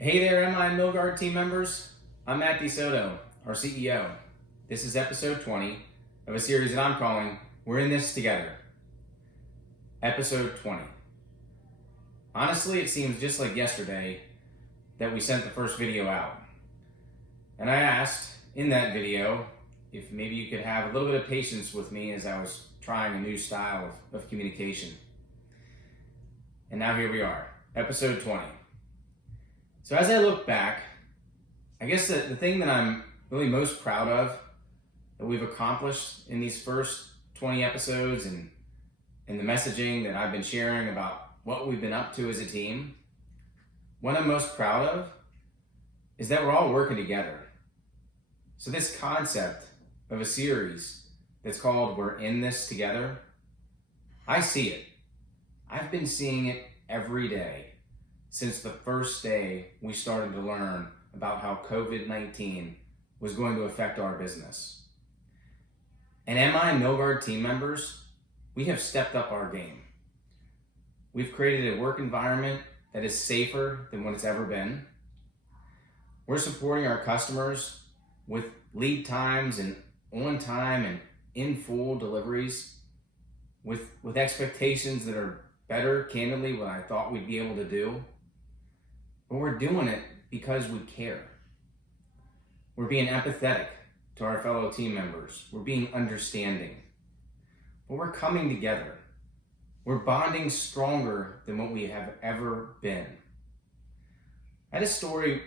Hey there, MI Milgard team members. I'm Matt DeSoto, our CEO. This is episode 20 of a series that I'm calling We're in This Together. Episode 20. Honestly, it seems just like yesterday that we sent the first video out. And I asked in that video if maybe you could have a little bit of patience with me as I was trying a new style of communication. And now here we are, episode 20. So as I look back, I guess the thing that I'm really most proud of that we've accomplished in these first 20 episodes and the messaging that I've been sharing about what we've been up to as a team, what I'm most proud of is that we're all working together. So this concept of a series that's called We're in This Together, I see it. I've been seeing it every day since the first day we started to learn about how COVID-19 was going to affect our business. And MI Milgard team members, we have stepped up our game. We've created a work environment that is safer than what it's ever been. We're supporting our customers with lead times and on time and in full deliveries with expectations that are better, candidly, what I thought we'd be able to do. But we're doing it because we care. We're being empathetic to our fellow team members. We're being understanding. But we're coming together. We're bonding stronger than what we have ever been. I had a story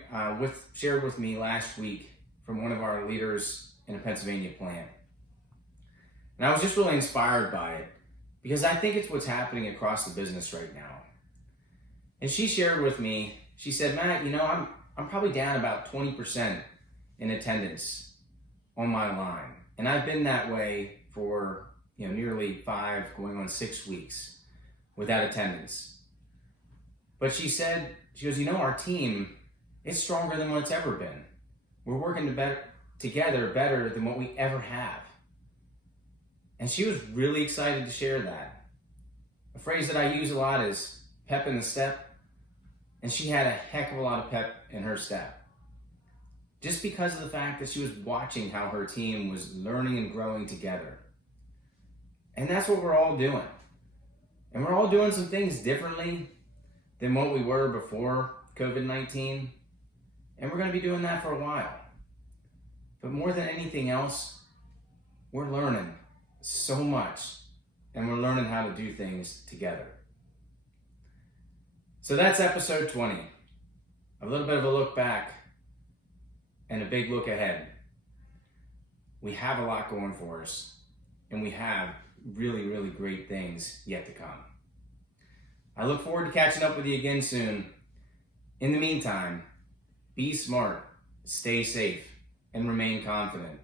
shared with me last week from one of our leaders in a Pennsylvania plant. And I was just really inspired by it because I think it's what's happening across the business right now. And she shared with me, she said, Matt, I'm probably down about 20% in attendance on my line. And I've been that way for nearly 5, going on 6 weeks without attendance. But she goes, our team is stronger than what it's ever been. We're working together better than what we ever have. And she was really excited to share that. A phrase that I use a lot is pep in the step. And she had a heck of a lot of pep in her step. Just because of the fact that she was watching how her team was learning and growing together. And that's what we're all doing. And we're all doing some things differently than what we were before COVID-19. And we're going to be doing that for a while. But more than anything else, we're learning so much. And we're learning how to do things together. So that's episode 20. A little bit of a look back and a big look ahead. We have a lot going for us, and we have really, really great things yet to come. I look forward to catching up with you again soon. In the meantime, be smart, stay safe, and remain confident.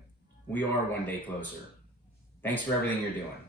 We are one day closer. Thanks for everything you're doing.